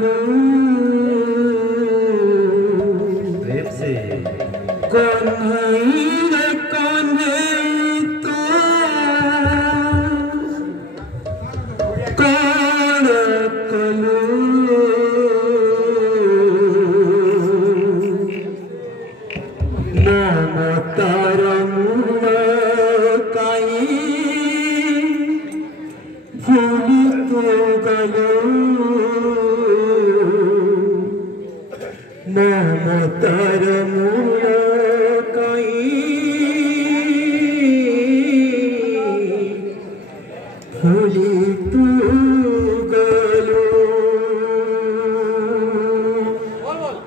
कलू प्रेम से कन्हई रे कन्हई तो कौन कलू ममतार मूल काई भूली तो गलो ममतार मूल काई भूली तो गलो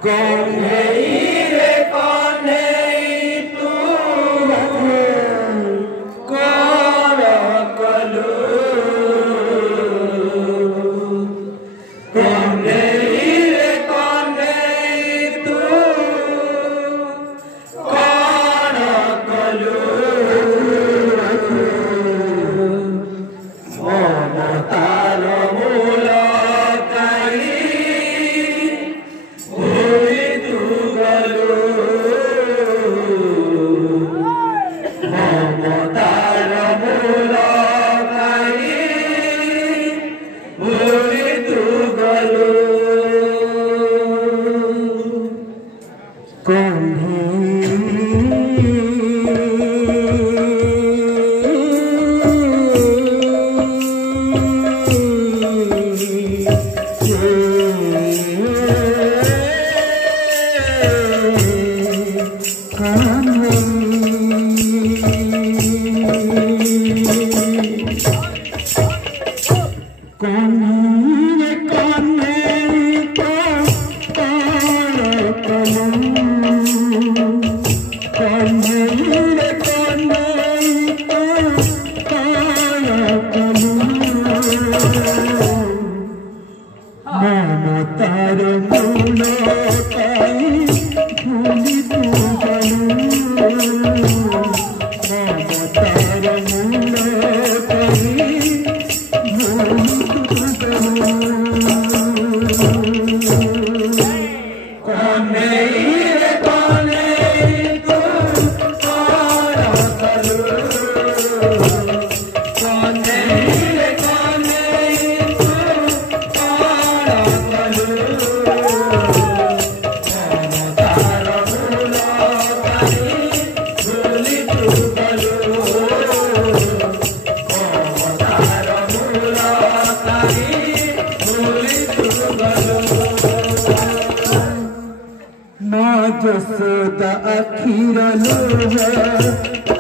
कन्हई रे कन्हई तू कौन कलू कन्हई रे कन्हई तू कौन कलू ममतार मूल काई भूली तू गलो ममतार मूल काई भूली तू गलो ममतार मूल काई भूली तू गलो ममतार मूल काई भूली तू गलो कन्हई रे कन्हई तू कौन कलू कन्हई रे कन्हई तू कौन कलू ममतार मूल काई भूली तू गलो ममतार मूल काई भूली तू गलो माँ जसोदा अखीर लोह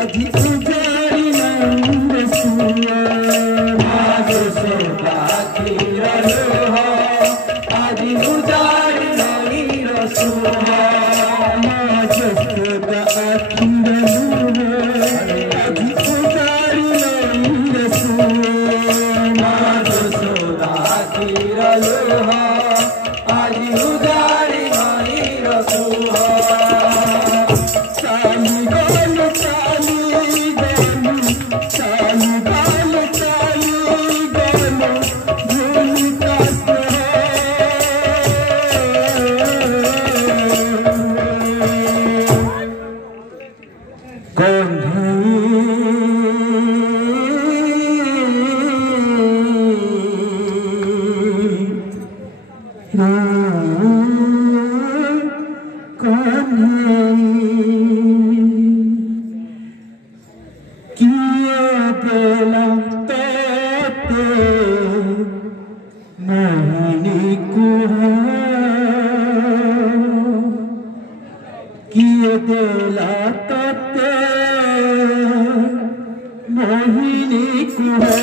अजी उजारी नंद सुआ माँ जसोदा अखीर लोह अजी उजारी नंद सुआ माँ जसोदा अखीर लोह अजी उजारी नंद सुआ माँ जसोदा अखीर लोह अजी उजारी नंद सुआ चाली गाल चाली गाल भूली कास मोहिनी किए देला तते मोहिनी कुहे किए देला तते मोहिनी कुहे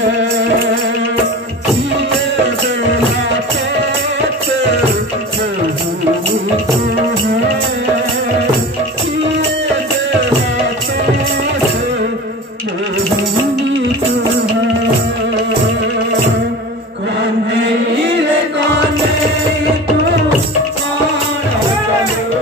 किए देला तते मोहिनी कुहे कन्हई रे कन्हई तू कौन कलू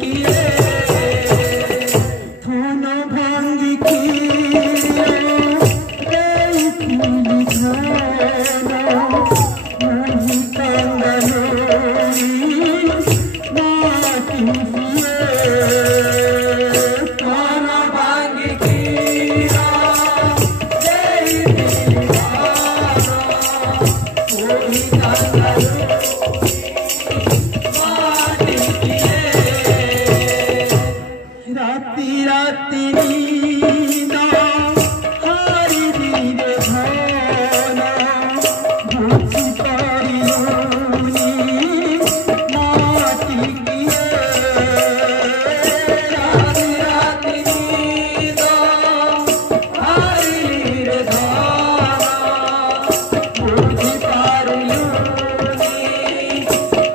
किए थाना भांगी किया रे फूल खाना नहीं कंगलोरी माटी पिए थाना भांगी किया रे कोई कंगलोरी राती राती नींदा हारी दीरे भाना भूखी पारियोनी माटी किए राती राती नींदा हारी दीरे भाना भूखी पारियोनी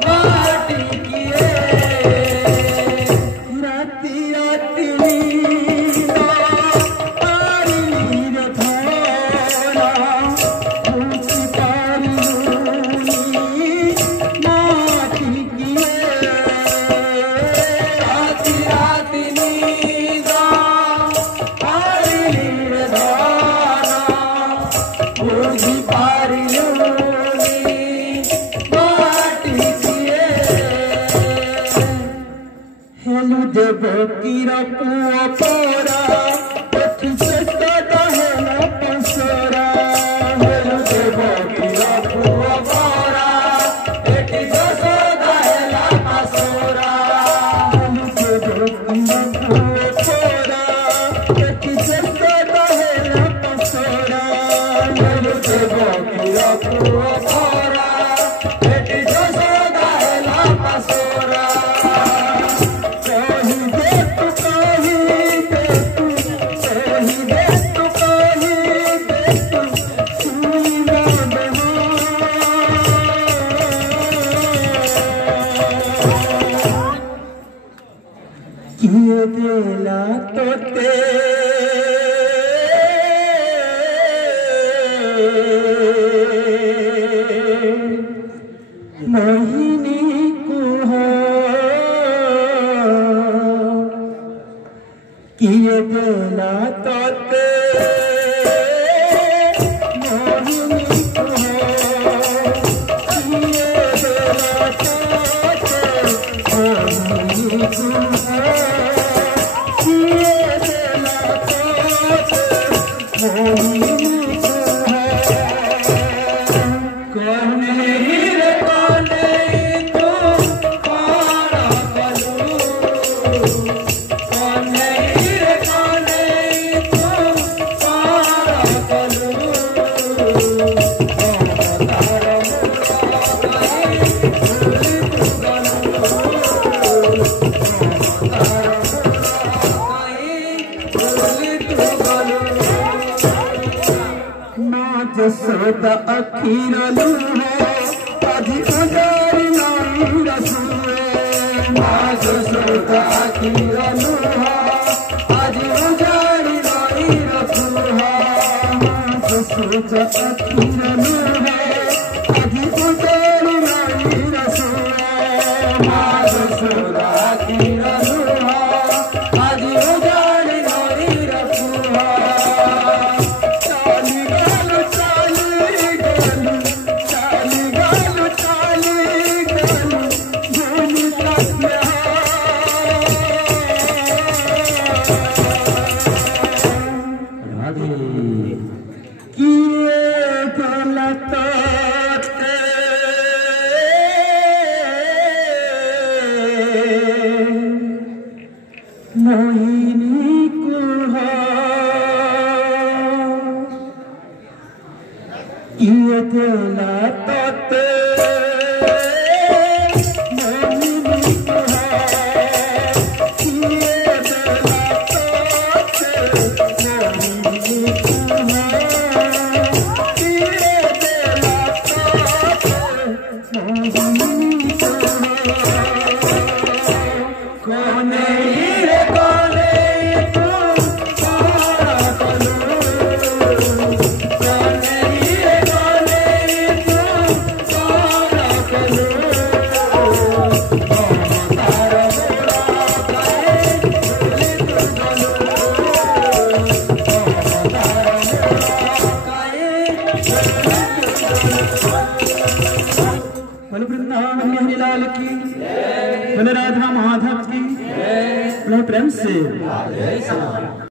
माटी किए राती राती नींदा हारी दीरे भाना भूखी पारियोनी माटी किए राती राती नींदा हारी दीरे भाना भूखी पारियोनी माटी किए हेलु देव कीरा पुआ पोरा पथि से सदा है ना पंसरा हेलु देव कीरा पुआ पोरा पथि से सदा है ना पंसरा हेलु देव कीरा पुआ पोरा पथि से सदा है ना पंसरा हेलु देव कीरा पुआ पोरा पथि से सदा है ना पंसरा किए देला तोते मोहिनी कुहा किए देला तोते मोहिनी कुहा किए देला तोते मोहिनी कुहा किए देला तोते मोहिनी कुहा कोने रे कोने तू पारा कलू कोने रे कोने तू पारा कलू तारा जसोदा अखीरलू है अजी हजार नाई रसूए माँ जसोदा अखीरलू है अजी हजार नाई रसूहा माँ जसोदा अखीरलू है अजी हजार नाई रसूए माँ जसोदा अखीरलू है अजी हजार नाई रसूहा मोहिनी कुहा किए देला तोते मोहिनी कुहा किए देला तोते मोहिनी कुहा किए देला तोते मोहिनी कुहा कोने रे कोने तू पारा कलू कोने रे कोने तू पारा कलू तारा मोरा अपने प्रेम से